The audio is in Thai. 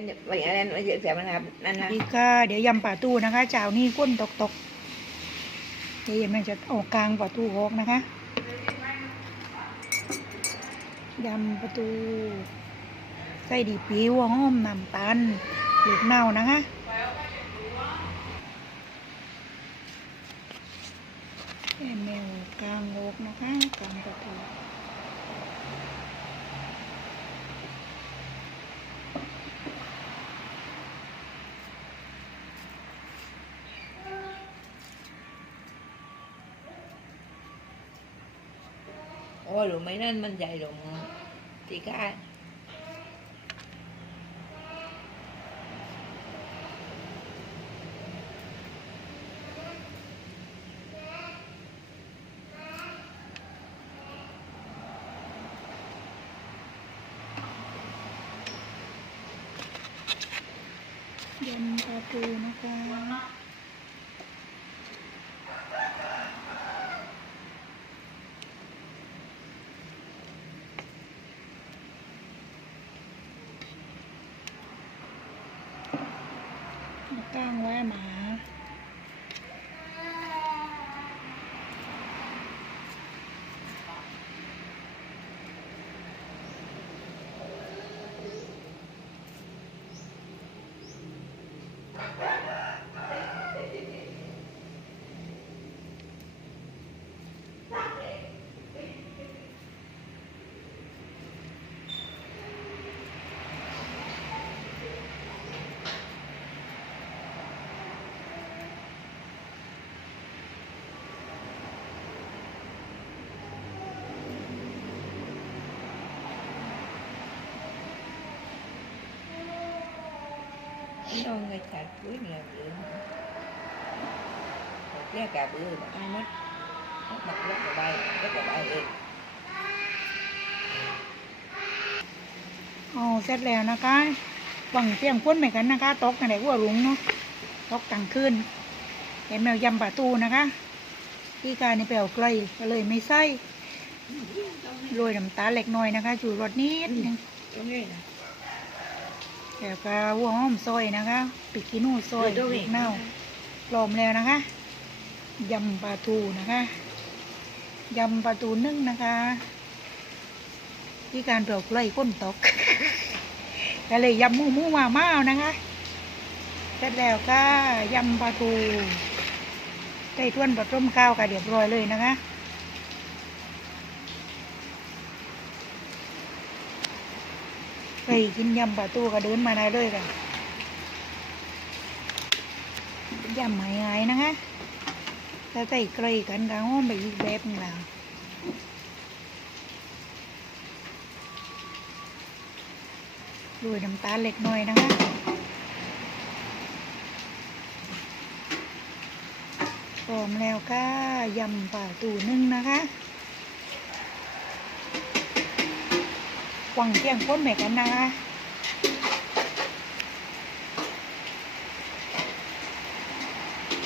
เล่นอย่างนั้นไม่เยอะเสียมันครับนั่นนะอีกค่ะ เดี๋ยวยำป่าตู้นะคะเจ้านี่ก้นตกตกเดี๋ยวมันจะออกกลางป่าตู้อกนะคะยำประตูใส่ดีปิวหอมน้ำตาลหลูกเน่านะคะแมวกลางโลกนะคะกลางประตู โอ้หรือไม่นั่นมันใหญ่หลงตีก้ายำประตูนะคะ มาตั้ งไว้หมาน้อง người chặt cuối nhà bự cái cả bự ai mất mất mặt rất là bay rất là bay ừ อ๋อเสร็จแล้วนะคะหวังเสียงพ้นเหมือนกันนะคะตกในหัวรุงเนาะตกกลางคืนเห็นแมวยำป่าตูนะคะที่การนี่เปลวไกลก็เลยไม่ใส่โรยน้ำตาลเล็กน้อยนะคะจูรสนิดนึง แล้วก็หัวหอมซอยนะคะปิดขี้หนูซอยดูลูดิกเน่าพร้อมแล้วนะคะยำปลาทูนะคะยำปลาทูนึ่งนะคะที่การเปลวไกลก้นตกก็เลยยำหมูหมูมาม่าวนะคะเสร็จแล้วก็ยำปลาทูใส่ท้วนปลาต้มข้าวก็เรียบร้อยเลยนะคะ ครกินยำปลาทูก็เดินมาได้เลยค่ะยำหายหายๆนะคะถ้าใส่ไกลกันก็หอมไปอีกแบบนึงแล้วโรยน้ำตาลเล็กน้อยนะคะพร้อมแล้วก็ยำป่าตูนึ่งนะคะ หวังเพียงพ้นแม่กันนะ